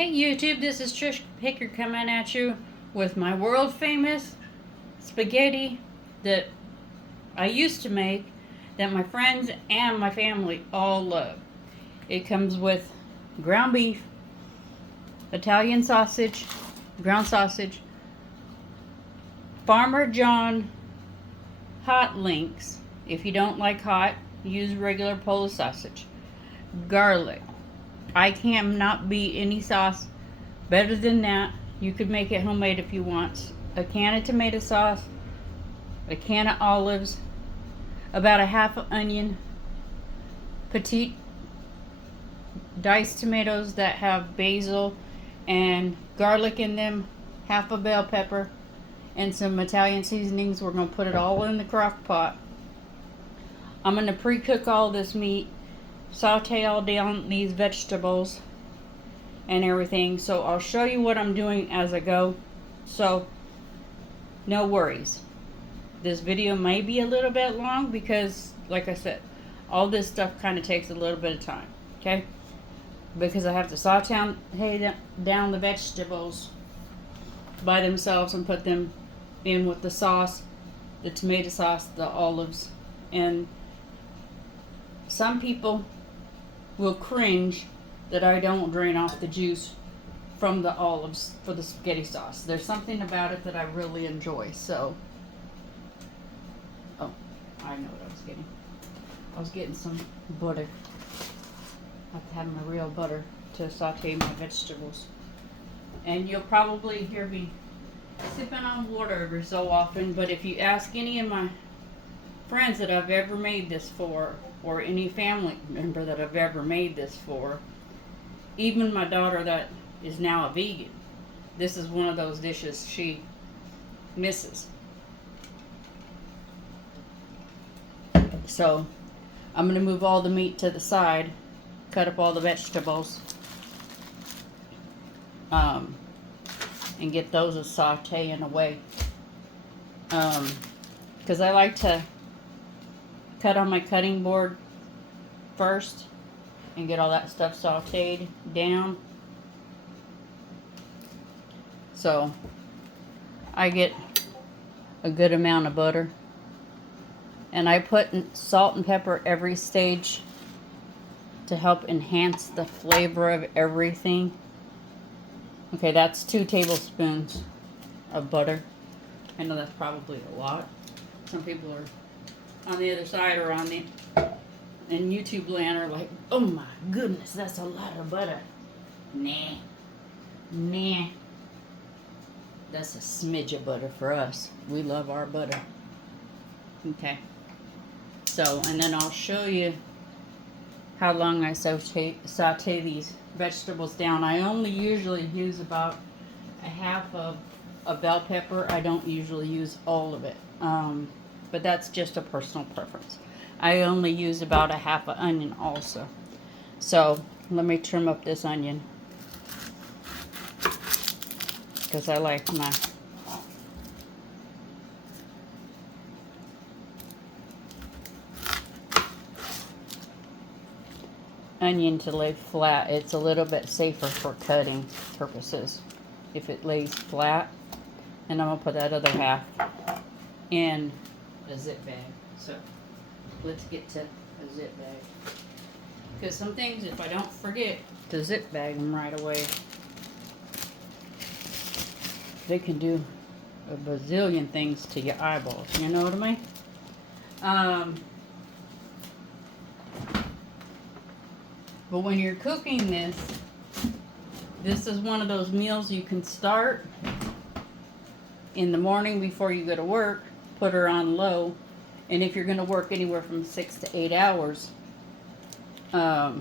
Hey YouTube, this is Trish Hicker coming at you with my world famous spaghetti that I used to make that my friends and my family all love. It comes with ground beef, Italian sausage, ground sausage, Farmer John hot links. If you don't like hot, use regular Polish sausage. Garlic. I cannot beat any sauce better than that. You could make it homemade if you want. A can of tomato sauce, a can of olives, about a half an onion, petite diced tomatoes that have basil and garlic in them, half a bell pepper, and some Italian seasonings. We're going to put it all in the crock pot. I'm going to pre-cook all this meat, saute all down these vegetables and everything. So I'll show you what I'm doing as I go. So no worries. This video may be a little bit long because, like I said, all this stuff kind of takes a little bit of time. Okay? Because I have to saute down the vegetables by themselves and put them in with the sauce, the tomato sauce, the olives, and some people will cringe that I don't drain off the juice from the olives for the spaghetti sauce. There's something about it that I really enjoy. So, oh, I know what I was getting. I was getting some butter. I have to have my real butter to saute my vegetables. And you'll probably hear me sipping on water every so often, but if you ask any of my friends that I've ever made this for, or any family member that I've ever made this for, even my daughter that is now a vegan, this is one of those dishes she misses. So I'm going to move all the meat to the side, cut up all the vegetables, and get those a sauteing away. Because I like to cut on my cutting board first and get all that stuff sauteed down. So I get a good amount of butter, and I put salt and pepper every stage to help enhance the flavor of everything. Okay, that's 2 tablespoons of butter. I know that's probably a lot. Some people are on the other side or on the in YouTube land are like, oh my goodness, that's a lot of butter. Nah. That's a smidge of butter for us. We love our butter. Okay. So, and then I'll show you how long I saute these vegetables down. I only usually use about a half of a bell pepper. I don't usually use all of it. But that's just a personal preference. I only use about a half an onion also. So let me trim up this onion, because I like my onion to lay flat. It's a little bit safer for cutting purposes if it lays flat. And I'm going to put that other half in a zip bag. So let's get to a zip bag, because some things, if I don't forget to zip bag them right away, they can do a bazillion things to your eyeballs. You know what I mean? But when you're cooking this is one of those meals you can start in the morning before you go to work. Put her on low, and if you're going to work anywhere from 6 to 8 hours, it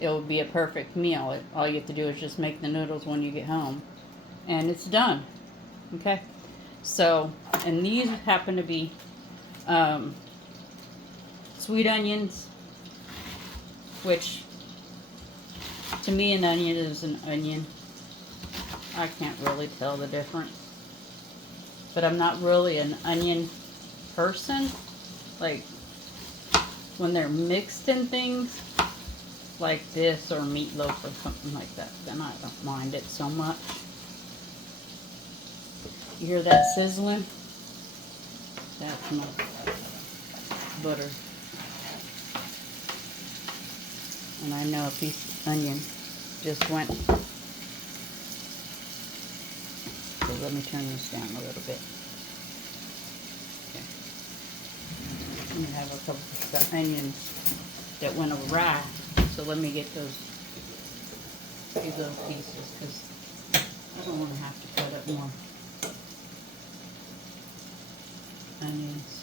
will be a perfect meal. All you have to do is just make the noodles when you get home, and it's done. Okay, so, and these happen to be sweet onions, which to me an onion is an onion. I can't really tell the difference, but I'm not really an onion person. Like when they're mixed in things, like this or meatloaf or something like that, then I don't mind it so much. You hear that sizzling? That's my butter. And I know a piece of onion just went. So let me turn this down a little bit. Okay. I have a couple of onions that went awry. So let me get these little pieces because I don't want to have to cut up more onions.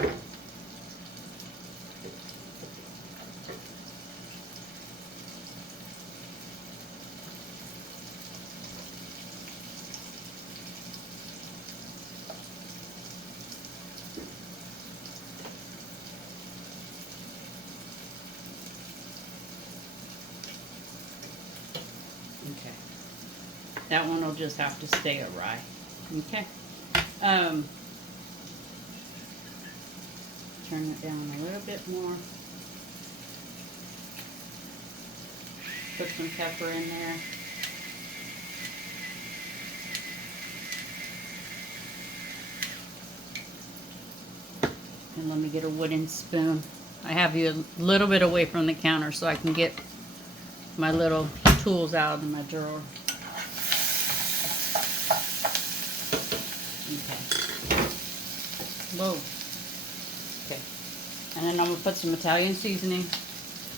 Okay. That one will just have to stay awry. Okay. Turn it down a little bit more. Put some pepper in there. And let me get a wooden spoon. I have you a little bit away from the counter so I can get my little tools out of my drawer. Okay. Whoa. Okay. And then I'm going to put some Italian seasoning,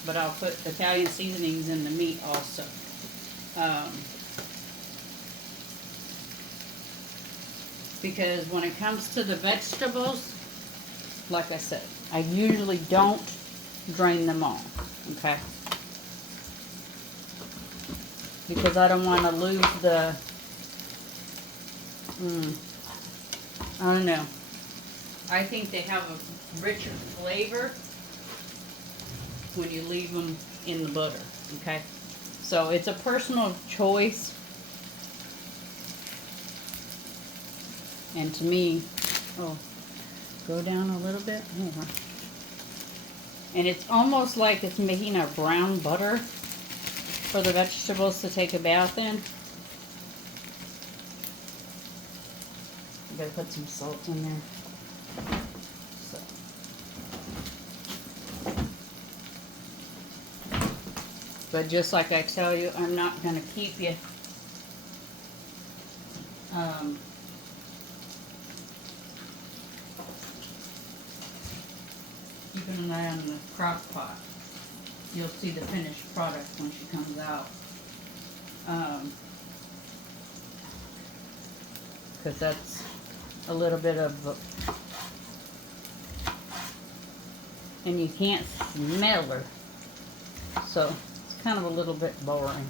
but I'll put Italian seasonings in the meat also. Because when it comes to the vegetables, like I said, I usually don't drain them all, okay? Because I don't want to lose the, I don't know. I think they have a richer flavor when you leave them in the butter, okay? So it's a personal choice. And to me, go down a little bit. And it's almost like it's making a brown butter for the vegetables to take a bath in. I'm gonna put some salt in there. So. But just like I tell you, I'm not gonna keep you keeping an eye on the crock pot. You'll see the finished product when she comes out. Because that's a little bit of, and you can't smell her. So it's kind of a little bit boring.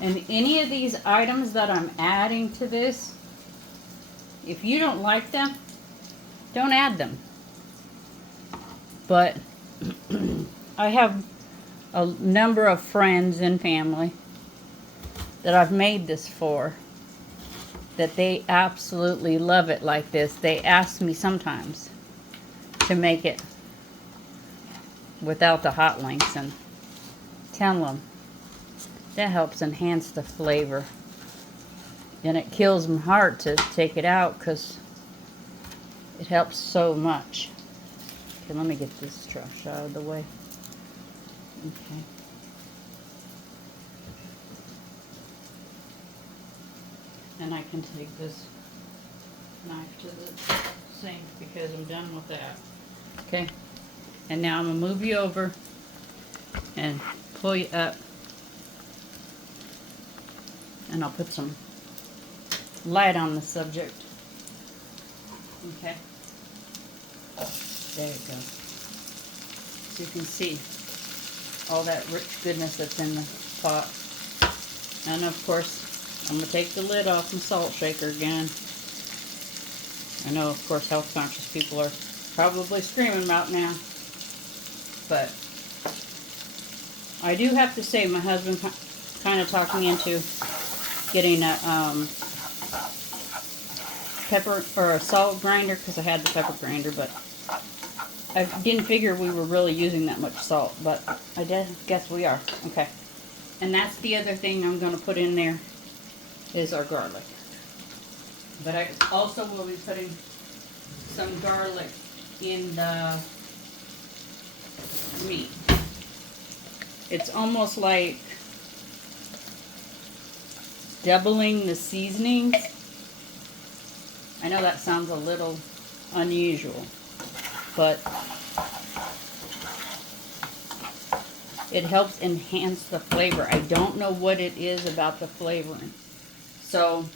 And any of these items that I'm adding to this, if you don't like them, don't add them. But I have a number of friends and family that I've made this for, that they absolutely love it like this. They ask me sometimes to make it without the hot links, and tell them that helps enhance the flavor. And it kills my heart to take it out because it helps so much. Okay, let me get this trash out of the way. Okay. And I can take this knife to the sink because I'm done with that. Okay. And now I'm going to move you over and pull you up. And I'll put some light on the subject. Okay. There you go. So you can see all that rich goodness that's in the pot. And of course, I'm going to take the lid off the salt shaker again. I know, of course, health conscious people are probably screaming about now. But I do have to say, my husband kind of talked me into getting a pepper or a salt grinder, because I had the pepper grinder, but I didn't figure we were really using that much salt, but I did guess we are. Okay. And that's the other thing I'm going to put in there is our garlic. But I also will be putting some garlic in the meat. It's almost like doubling the seasonings. I know that sounds a little unusual, but it helps enhance the flavor. I don't know what it is about the flavoring. So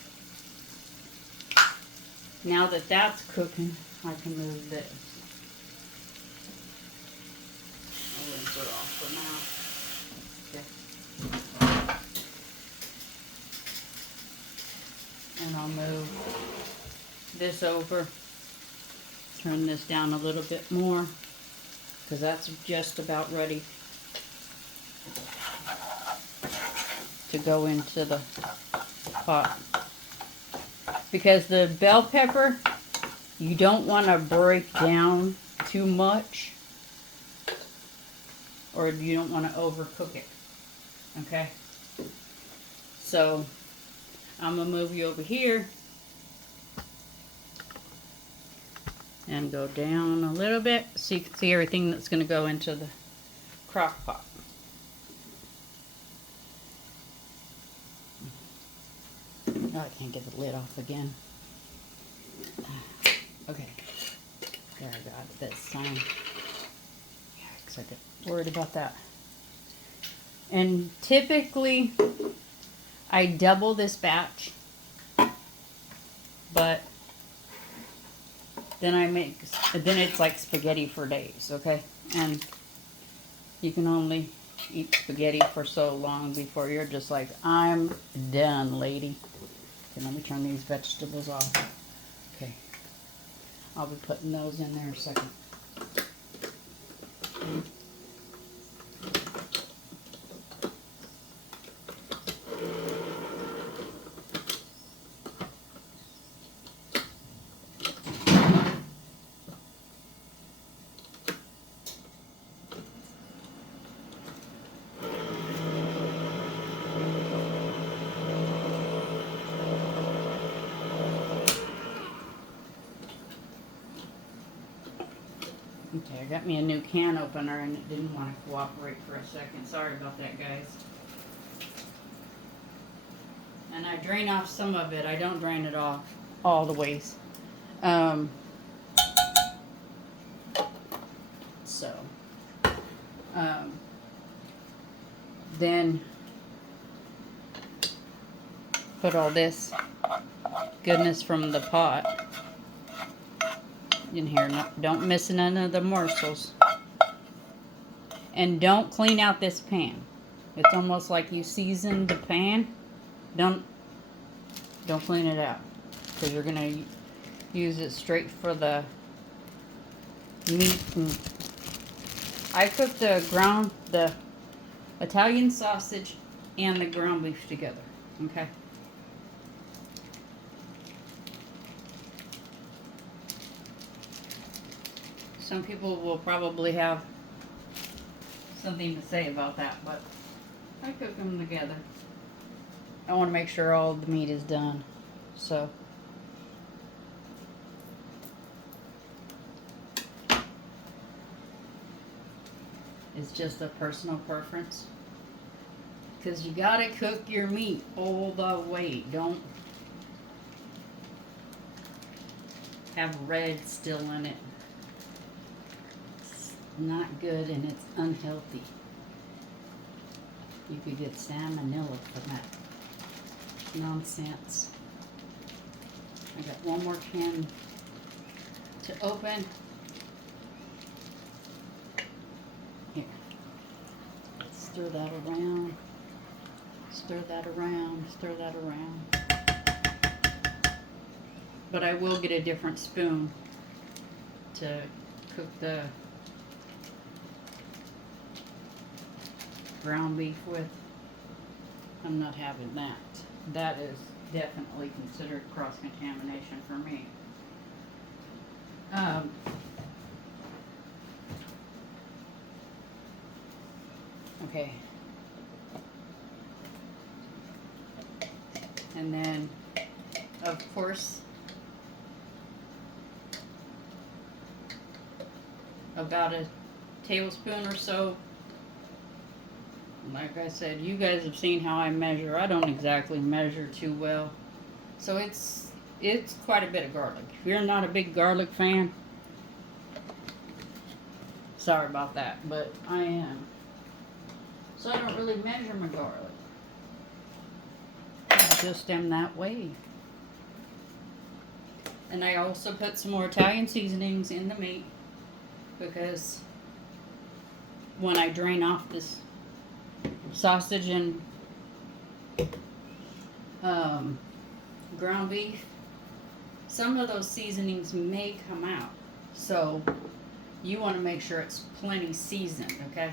now that that's cooking, I can move this. I'll rinse it off for now. Okay. And I'll move this over. Turn this down a little bit more because that's just about ready to go into the pot. Because the bell pepper, you don't want to break down too much, or you don't want to overcook it. Okay? So I'm going to move you over here and go down a little bit so you can see everything that's going to go into the crock pot. Oh, I can't get the lid off again. Okay. There, I got it this time. Yeah, because I get worried about that. And typically, I double this batch, but then then it's like spaghetti for days, okay? And you can only eat spaghetti for so long before you're just like, I'm done, lady. Okay, let me turn these vegetables off. Okay. I'll be putting those in there in a second. Okay, I got me a new can opener and it didn't want to cooperate for a second. Sorry about that, guys. And I drain off some of it. I don't drain it off all the ways. Then put all this goodness from the pot in here. No, don't miss none of the morsels. And don't clean out this pan. It's almost like you seasoned the pan. Don't clean it out, because you're gonna use it straight for the meat. And I cook the Italian sausage and the ground beef together. Okay. Some people will probably have something to say about that, but I cook them together. I want to make sure all the meat is done. So it's just a personal preference. Because you gotta cook your meat all the way. Don't have red still in it. It's not good and it's unhealthy. You could get salmonella from that nonsense. I got one more can to open. Here. Stir that around. Stir that around. Stir that around. But I will get a different spoon to cook the ground beef with. I'm not having that. That is definitely considered cross-contamination for me. Okay. And then, of course, about a tablespoon or so. Like I said, you guys have seen how I measure. I don't exactly measure too well. So it's quite a bit of garlic. If you're not a big garlic fan, sorry about that, but I am. So I don't really measure my garlic. I just am that way. And I also put some more Italian seasonings in the meat because when I drain off this sausage and ground beef, some of those seasonings may come out. So you want to make sure it's plenty seasoned, okay?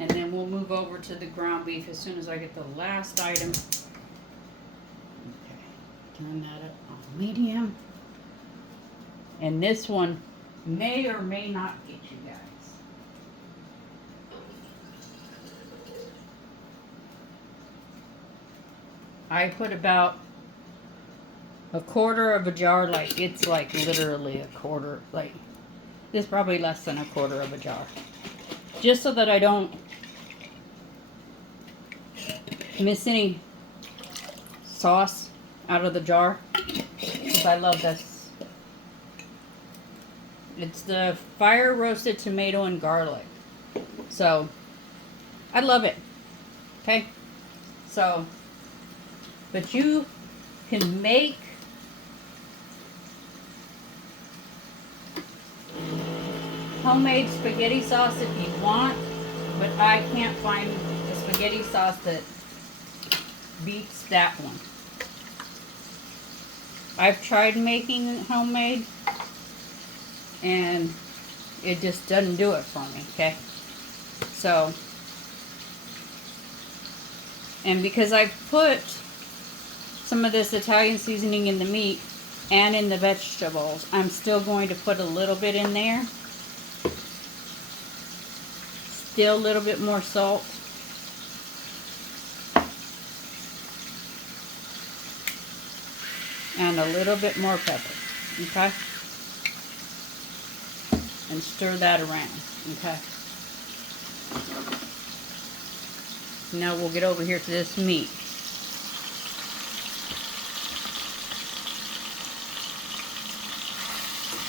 And then we'll move over to the ground beef as soon as I get the last item. Okay, turn that up on medium. And this one may or may not get you guys. I put about a quarter of a jar, like it's like literally a quarter, like this is probably less than a quarter of a jar. Just so that I don't miss any sauce out of the jar, because I love this. It's the fire roasted tomato and garlic. So I love it. Okay, so but you can make homemade spaghetti sauce if you want, but I can't find a spaghetti sauce that beats that one. I've tried making homemade and it just doesn't do it for me, okay? So, and because I've put some of this Italian seasoning in the meat and in the vegetables, I'm still going to put a little bit in there. Still a little bit more salt. And a little bit more pepper, okay? And stir that around, okay? Now we'll get over here to this meat.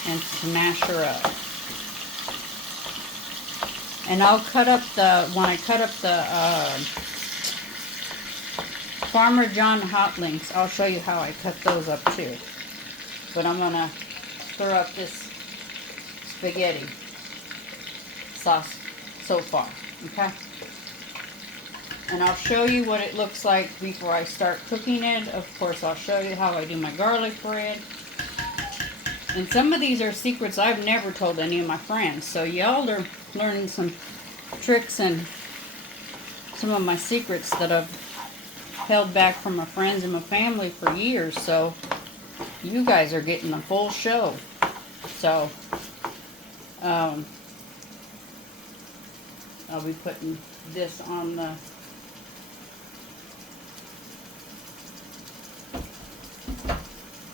And smash her up. And I'll cut up when I cut up the Farmer John hot links, I'll show you how I cut those up too. But I'm going to stir up this spaghetti sauce so far, okay? And I'll show you what it looks like before I start cooking it. Of course, I'll show you how I do my garlic bread. And some of these are secrets I've never told any of my friends. So y'all are learning some tricks and some of my secrets that I've held back from my friends and my family for years. So you guys are getting the full show. So I'll be putting this on the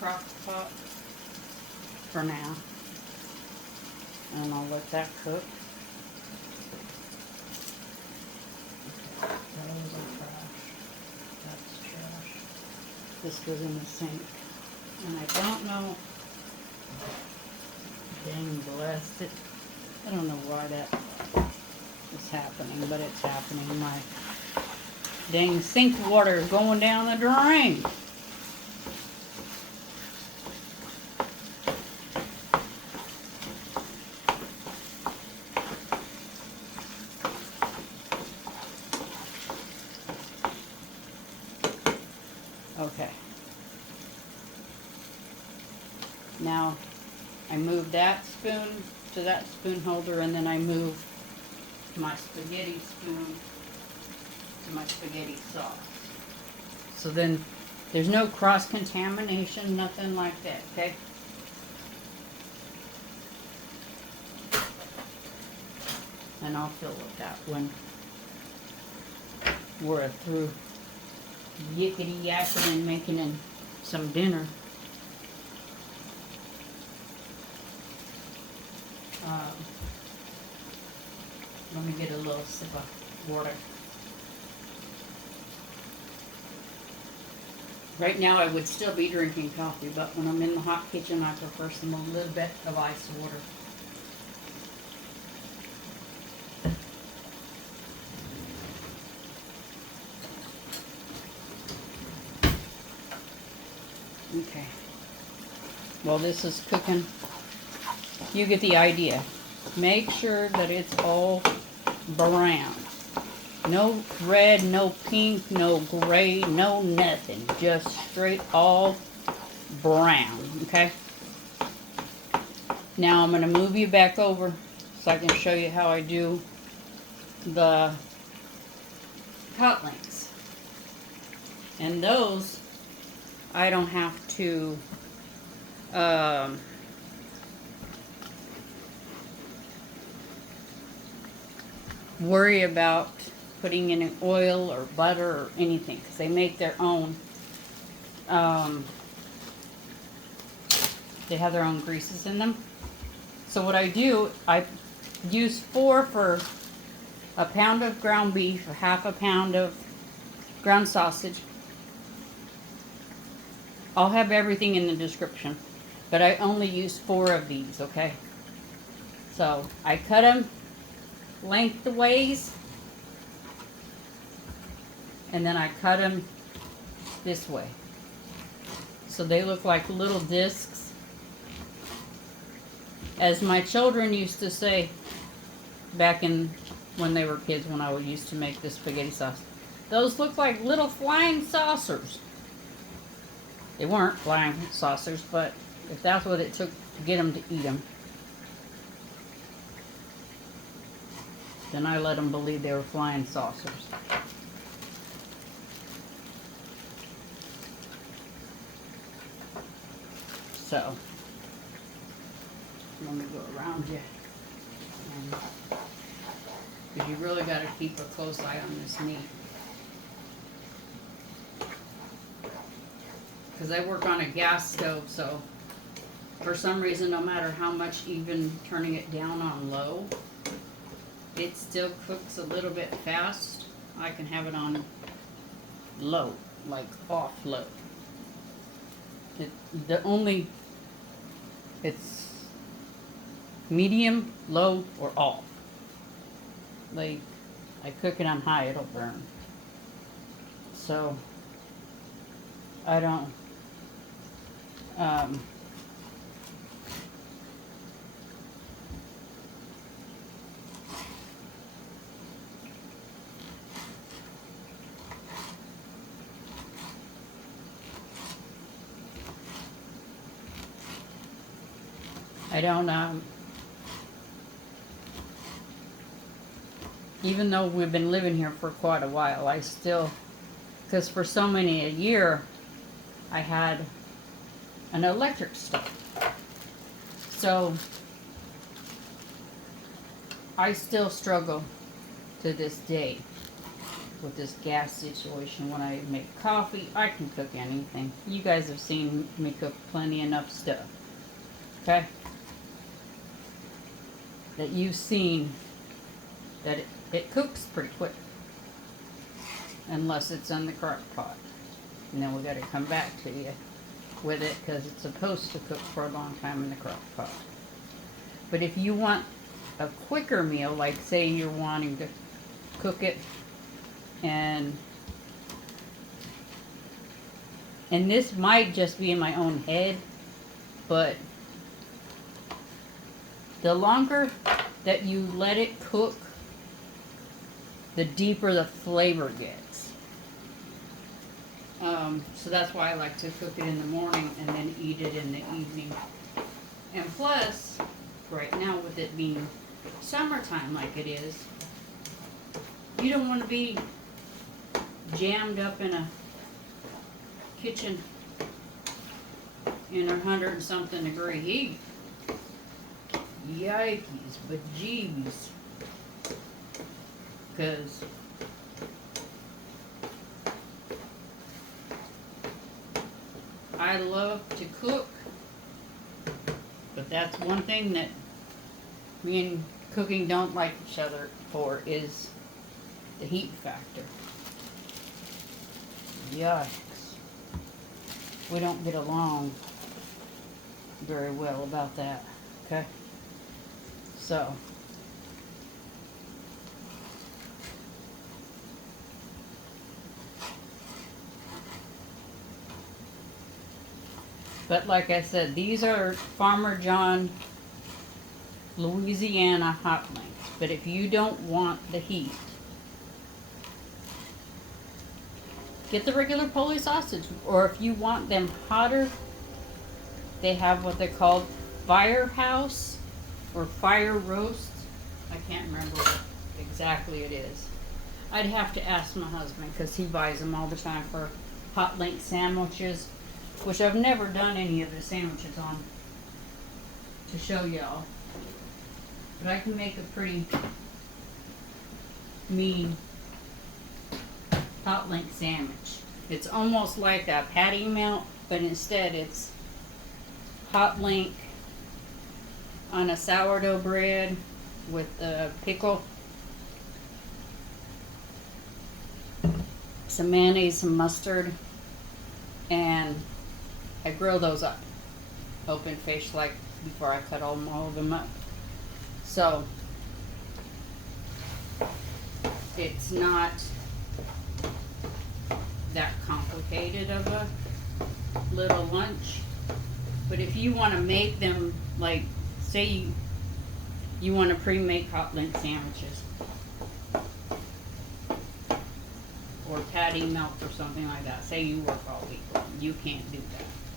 crock pot for now, and I'll let that cook. Those are trash. That's trash. This goes in the sink, and I don't know. Dang blessed it! I don't know why that is happening, but it's happening. My dang sink water is going down the drain. Okay. Now I move that spoon to that spoon holder, and then I move my spaghetti spoon to my spaghetti sauce. So then there's no cross contamination, nothing like that, okay? and I'll fill with that when we're through yickety yakking and making some dinner. Let me get a little sip of water. Right now I would still be drinking coffee, but when I'm in the hot kitchen I prefer a little bit of ice water. Okay. While this is cooking, you get the idea. Make sure that it's all brown. No red, no pink, no gray, no nothing. Just straight all brown, okay? Now I'm going to move you back over so I can show you how I do the hot links. And those, I don't have to worry about putting in an oil or butter or anything, because they make their own. They have their own greases in them. So what I do, I use 4 for a pound of ground beef, or half a pound of ground sausage. I'll have everything in the description, but I only use 4 of these, okay? So I cut them lengthways, and then I cut them this way. So they look like little discs. As my children used to say back in when they were kids, when I used to make the spaghetti sauce, those look like little flying saucers. They weren't flying saucers, but if that's what it took to get them to eat them, then I let them believe they were flying saucers. So, let me go around you. Because you really got to keep a close eye on this meat. Because I work on a gas stove, so for some reason, no matter how much, even turning it down on low, it still cooks a little bit fast. I can have it on low, like off low. It's medium, low, or off. Like, I cook it on high, it'll burn. So, I don't, even though we've been living here for quite a while, I still, because for so many a year, I had an electric stove. So, I still struggle to this day with this gas situation. When I make coffee, I can cook anything. You guys have seen me cook plenty enough stuff. Okay? That you've seen that it cooks pretty quick. Unless it's in the crock pot. And then we got to come back to you with it, because it's supposed to cook for a long time in the crock pot. But if you want a quicker meal, like say you're wanting to cook it and this might just be in my own head, but the longer that you let it cook, the deeper the flavor gets. So that's why I like to cook it in the morning and then eat it in the evening. And plus, right now with it being summertime like it is, you don't want to be jammed up in a kitchen in 100-something degree heat. Yikes, bejeebies. because I love to cook, but that's one thing that me and cooking don't like each other for is the heat factor. Yikes. We don't get along very well about that, okay? So, but like I said, these are Farmer John Louisiana hot links. But if you don't want the heat, get the regular Polish sausage. Or if you want them hotter, they have what they call firehouse or fire roast. I can't remember what exactly it is. I'd have to ask my husband because he buys them all the time for hot link sandwiches, which I've never done any of the sandwiches on to show y'all. But I can make a pretty mean hot link sandwich. It's almost like a patty melt, but instead it's hot link on a sourdough bread with a pickle, some mayonnaise, some mustard, and I grill those up open face like before I cut all of them up. So it's not that complicated of a little lunch. But if you want to make them, like, say you want to pre-make hot link sandwiches or patty melt or something like that, say you work all week long, you can't do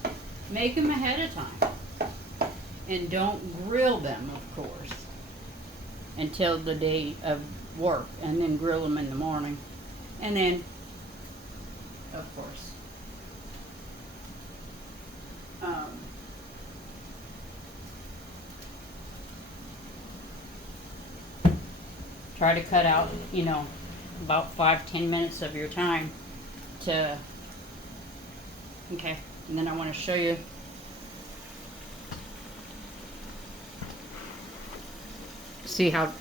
that. Make them ahead of time. And don't grill them, of course, until the day of work, and then grill them in the morning. And then, of course, try to cut out, about 5-10 minutes of your time to, okay, and then I want to show you see how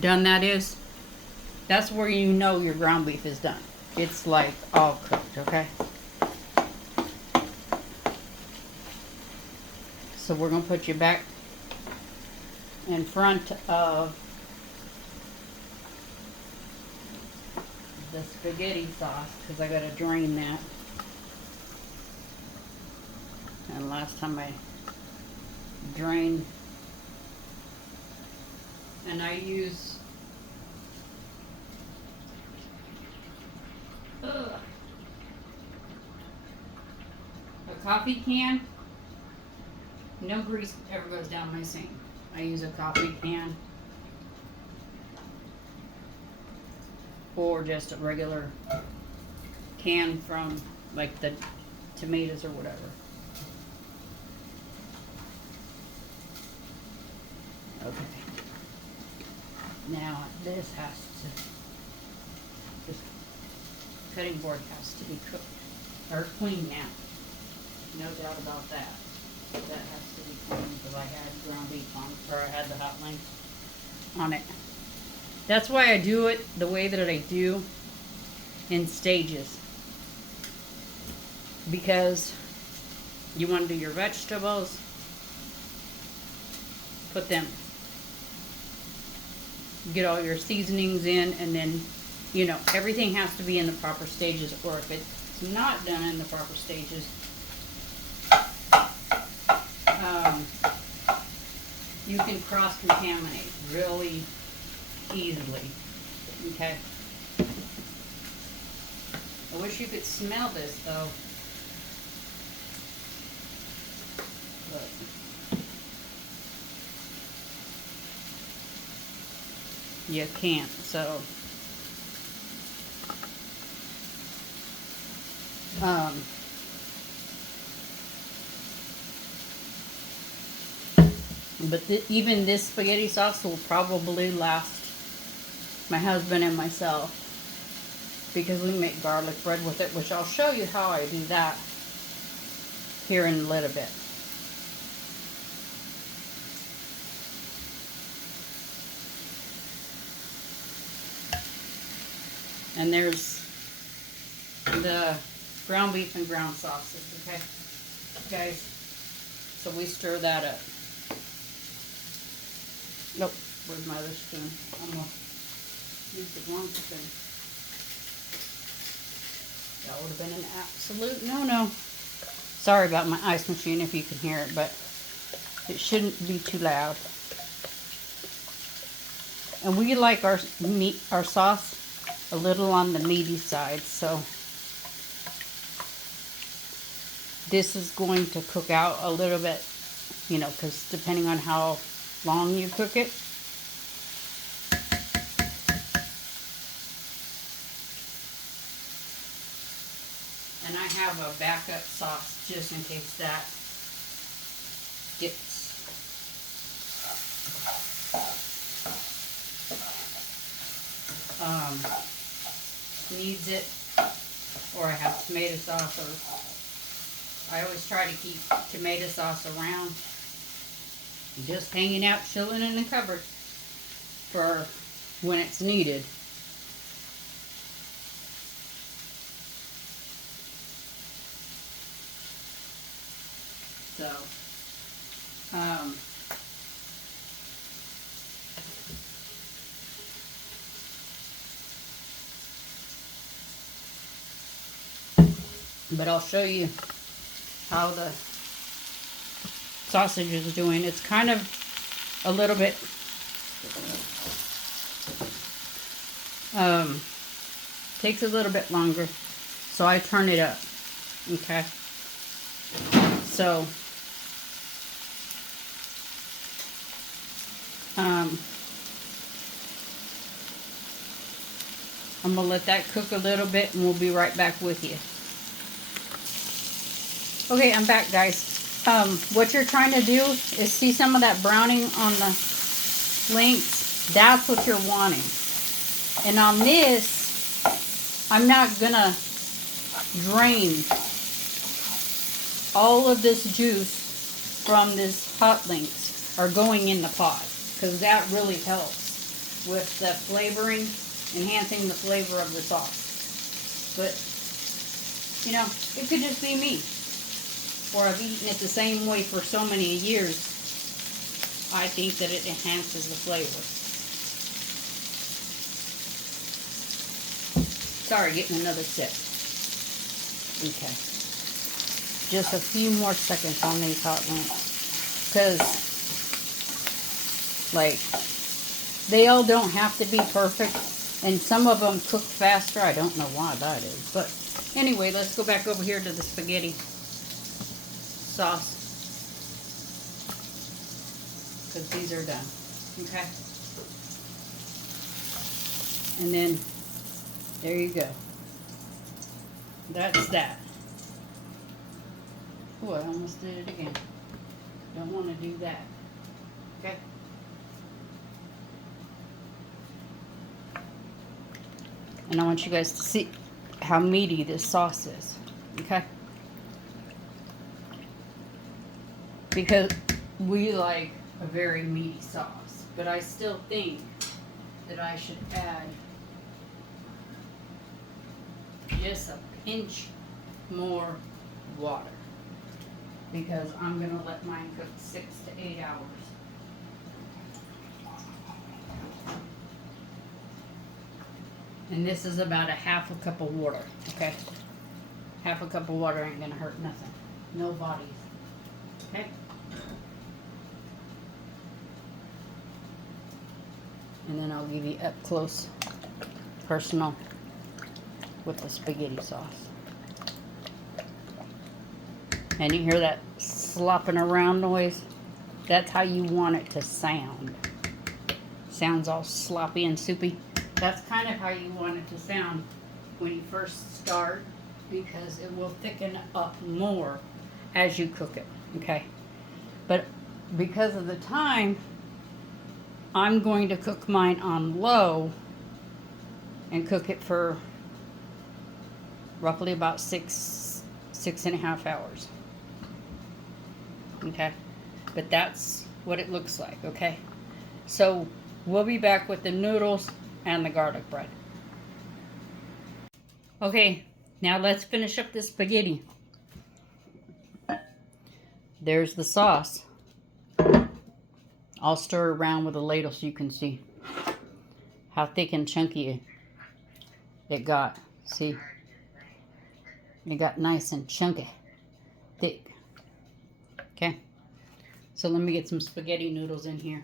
done that is. That's where you know your ground beef is done. It's like all cooked, okay? So we're going to put you back in front of the spaghetti sauce because I got to drain that. And last time I drained, and I use a coffee can. No grease ever goes down my sink. I use a coffee can or just a regular can from like the tomatoes or whatever. Okay. Now this has to, this cutting board has to be cooked or clean now. No doubt about that. That has to be clean because I had ground beef on, or I had the hot link on it. That's why I do it the way that I do in stages. Because you want to do your vegetables, put them, get all your seasonings in, and then, everything has to be in the proper stages, or if it's not done in the proper stages, you can cross-contaminate really easily, okay? I wish you could smell this, though. Look. You can't, so but even this spaghetti sauce will probably last my husband and myself, because we make garlic bread with it, which I'll show you how I do that here in a little bit. And there's the ground beef and ground sauces, okay, guys? So we stir that up. Nope, where's my other spoon? I'm gonna use the wrong spoon. That would have been an absolute no-no. Sorry about my ice machine if you can hear it, but it shouldn't be too loud. And we like our meat, our sauce, a little on the meaty side, so this is going to cook out a little bit, you know, because depending on how long you cook it. And I have a backup sauce just in case that gets needs it, or I have tomato sauce, or I always try to keep tomato sauce around, just hanging out, chilling in the cupboard for when it's needed. So, but I'll show you how the sausage is doing. It's kind of a little bit takes a little bit longer, so I turn it up. Okay, so I'm gonna let that cook a little bit, and we'll be right back with you. Okay, I'm back, guys. What you're trying to do is see some of that browning on the links. That's what you're wanting. And on this, I'm not gonna drain all of this juice from this hot links are going in the pot, because that really helps with the flavoring, enhancing the flavor of the sauce. But, you know, it could just be me, or I've eaten it the same way for so many years. I think that it enhances the flavor. Sorry, getting another sip. Okay. Just a few more seconds on these hot links, because, like, they all don't have to be perfect, and some of them cook faster. I don't know why that is, but anyway, let's go back over here to the spaghetti sauce, because these are done. Okay, and then there you go. That's that. Oh, I almost did it again. Don't want to do that. Okay. And I want you guys to see how meaty this sauce is. Okay. Because we like a very meaty sauce, but I still think that I should add just a pinch more water, because I'm going to let mine cook 6 to 8 hours. And this is about a half a cup of water, okay? Half a cup of water ain't going to hurt nothing. No bodies, okay? And then I'll give you up close, personal with the spaghetti sauce. And you hear that slopping around noise? That's how you want it to sound. Sounds all sloppy and soupy. That's kind of how you want it to sound when you first start, because it will thicken up more as you cook it, okay? But because of the time, I'm going to cook mine on low and cook it for roughly about 6.5 hours. Okay, but that's what it looks like. Okay, so we'll be back with the noodles and the garlic bread. Okay, now let's finish up this spaghetti. There's the sauce. I'll stir around with a ladle so you can see how thick and chunky it got. See? It got nice and chunky. Thick. Okay. So let me get some spaghetti noodles in here.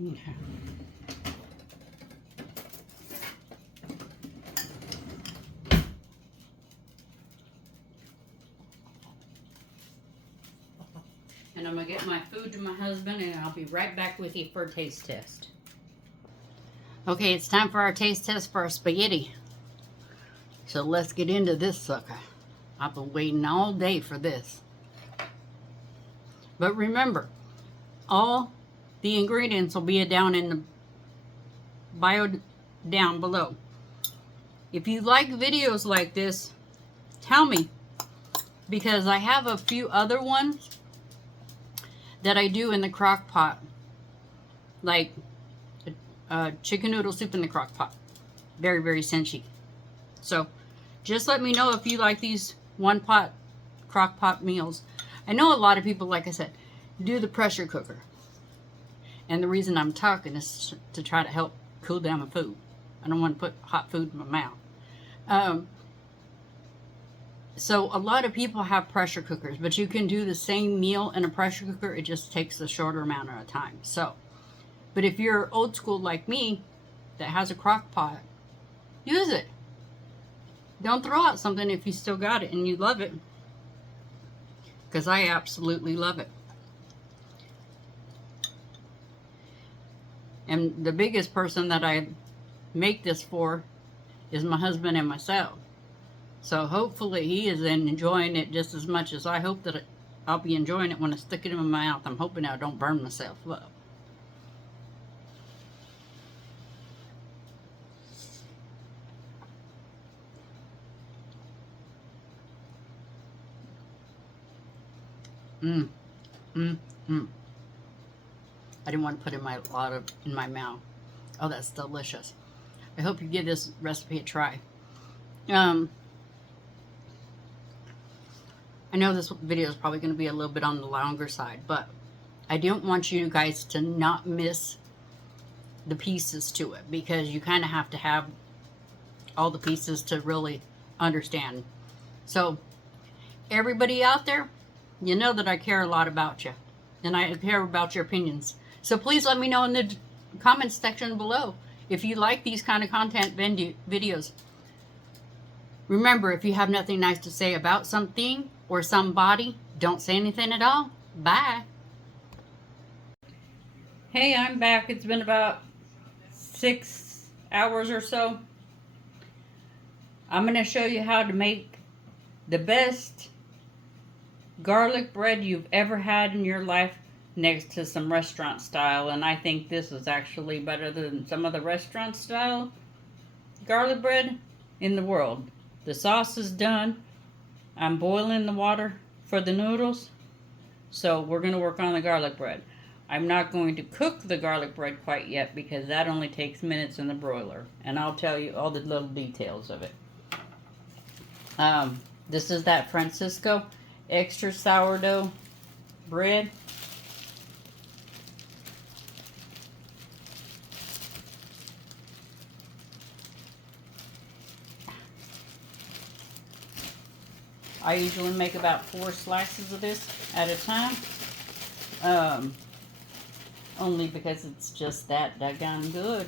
Okay. And I'm going to get my food to my husband, and I'll be right back with you for a taste test. Okay, it's time for our taste test for our spaghetti. So let's get into this sucker. I've been waiting all day for this. But remember, all the ingredients will be down in the bio down below. If you like videos like this, tell me, because I have a few other ones that I do in the crock pot, like chicken noodle soup in the crock pot. Very, very cinchy. So just let me know if you like these one pot crock pot meals. I know a lot of people, like I said, do the pressure cooker. And the reason I'm talking is to try to help cool down my food. I don't want to put hot food in my mouth. So a lot of people have pressure cookers, but you can do the same meal in a pressure cooker. It just takes a shorter amount of time. So, but if you're old school like me that has a crock pot, use it. Don't throw out something if you still got it and you love it. Because I absolutely love it. And the biggest person that I make this for is my husband and myself. So hopefully he is enjoying it just as much as I hope that I'll be enjoying it when I stick it in my mouth. I'm hoping I don't burn myself up. I didn't want to put in in my mouth. Oh, that's delicious. I hope you give this recipe a try. I know this video is probably going to be a little bit on the longer side, but I don't want you guys to not miss the pieces to it, because you kind of have to have all the pieces to really understand. So everybody out there, you know that I care a lot about you, and I care about your opinions. So please let me know in the comments section below if you like these kind of content videos. Remember, if you have nothing nice to say about something or somebody, don't say anything at all. Bye. Hey, I'm back. It's been about 6 hours or so. I'm going to show you how to make the best garlic bread you've ever had in your life, next to some restaurant style. And I think this is actually better than some of the restaurant style garlic bread in the world. The sauce is done. I'm boiling the water for the noodles. So we're going to work on the garlic bread. I'm not going to cook the garlic bread quite yet, because that only takes minutes in the broiler. And I'll tell you all the little details of it. This is that Francisco extra sourdough bread. I usually make about 4 slices of this at a time. Only because it's just that doggone good.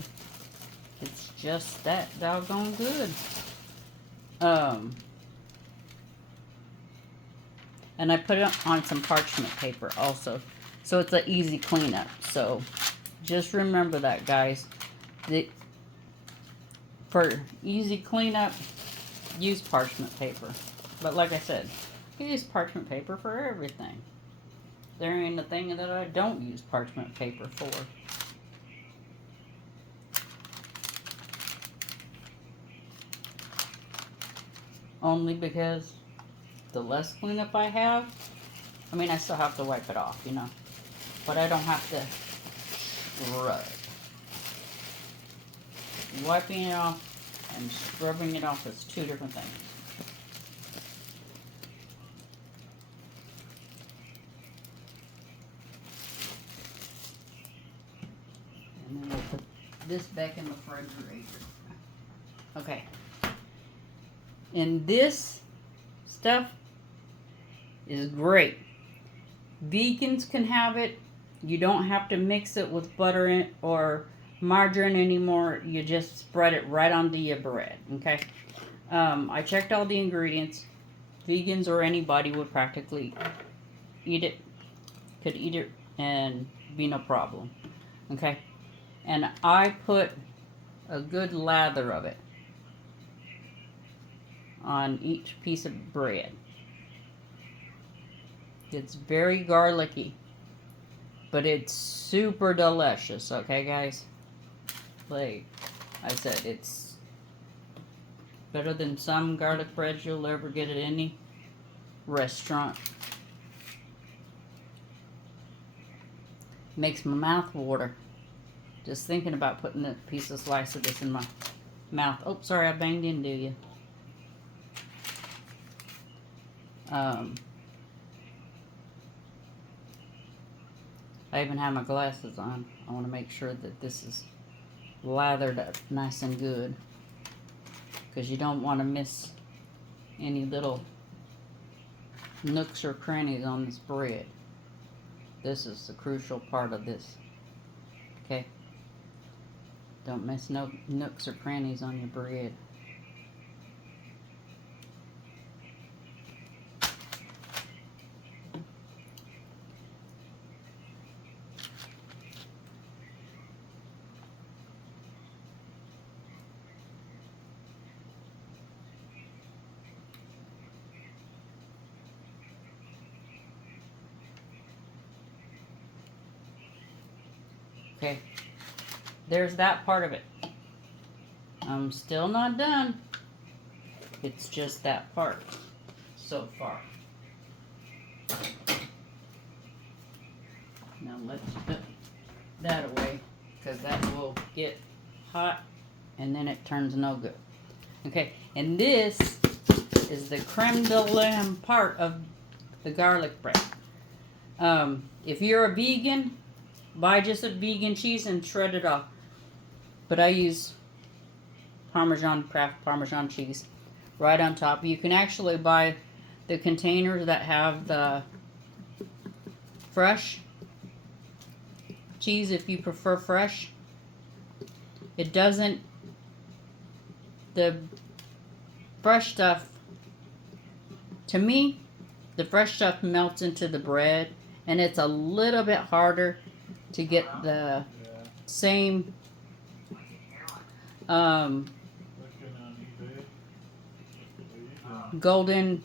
It's just that doggone good. And I put it on some parchment paper also. So it's an easy cleanup. So just remember that, guys. For easy cleanup, use parchment paper. But like I said, you use parchment paper for everything. There ain't a thing that I don't use parchment paper for. Only because the less cleanup I have, I mean, I still have to wipe it off, you know. But I don't have to scrub. Wiping it off and scrubbing it off is two different things. And then we'll put this back in the refrigerator. Okay. And this stuff is great. Vegans can have it. You don't have to mix it with butter or margarine anymore. You just spread it right onto your bread. Okay. I checked all the ingredients. Vegans or anybody would practically eat it. Could eat it and be no problem. Okay. And I put a good lather of it on each piece of bread. It's very garlicky, but it's super delicious. Okay, guys? Like I said, it's better than some garlic breads you'll ever get at any restaurant. Makes my mouth water just thinking about putting a piece of slice of this in my mouth. Oh, sorry, I banged into you. I even have my glasses on. I want to make sure that this is lathered up nice and good, because you don't want to miss any little nooks or crannies on this bread. This is the crucial part of this. Okay? Don't miss no nooks or crannies on your bread. Okay, there's that part of it. I'm still not done. It's just that part so far. Now let's put that away, because that will get hot and then it turns no good. Okay, and this is the creme de la part of the garlic bread. If you're a vegan, buy just a vegan cheese and shred it off. But I use Kraft Parmesan cheese right on top. You can actually buy the containers that have the fresh cheese if you prefer fresh. It doesn't, the fresh stuff, to me, the fresh stuff melts into the bread, and it's a little bit harder to get the same golden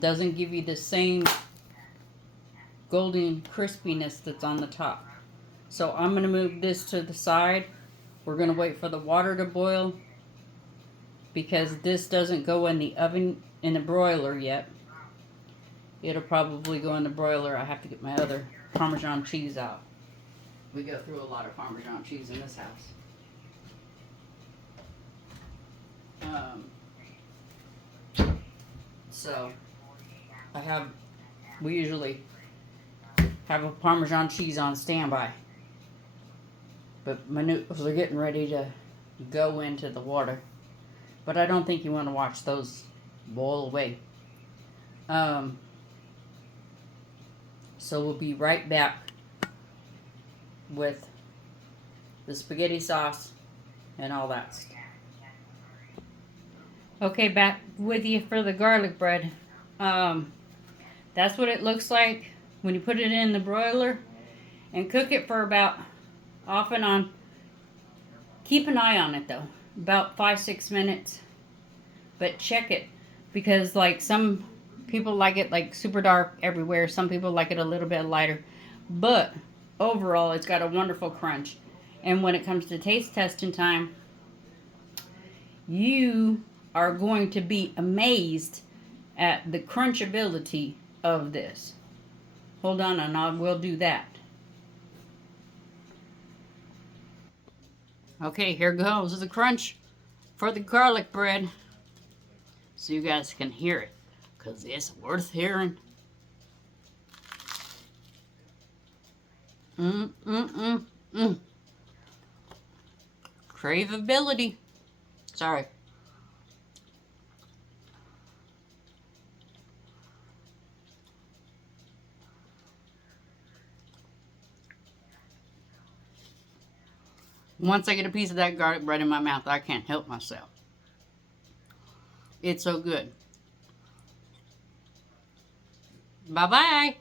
doesn't give you the same golden crispiness that's on the top. So I'm going to move this to the side. We're going to wait for the water to boil, because this doesn't go in the oven in the broiler yet. It'll probably go in the broiler. I have to get my other Parmesan cheese out. We go through a lot of Parmesan cheese in this house. So we usually have a Parmesan cheese on standby. But my noodles are getting ready to go into the water. But I don't think you want to watch those boil away. So we'll be right back with the spaghetti sauce and all that stuff. Okay, back with you for the garlic bread. That's what it looks like when you put it in the broiler and cook it for about off and on. Keep an eye on it though, about 5-6 minutes. But check it, because like some people like it like super dark everywhere. Some people like it a little bit lighter. But overall, it's got a wonderful crunch. And when it comes to taste testing time, you are going to be amazed at the crunchability of this. Hold on, and I will do that. Okay, here goes the crunch for the garlic bread. So you guys can hear it, because it's worth hearing. Craveability. Sorry. Once I get a piece of that garlic bread in my mouth, I can't help myself. It's so good. Bye-bye.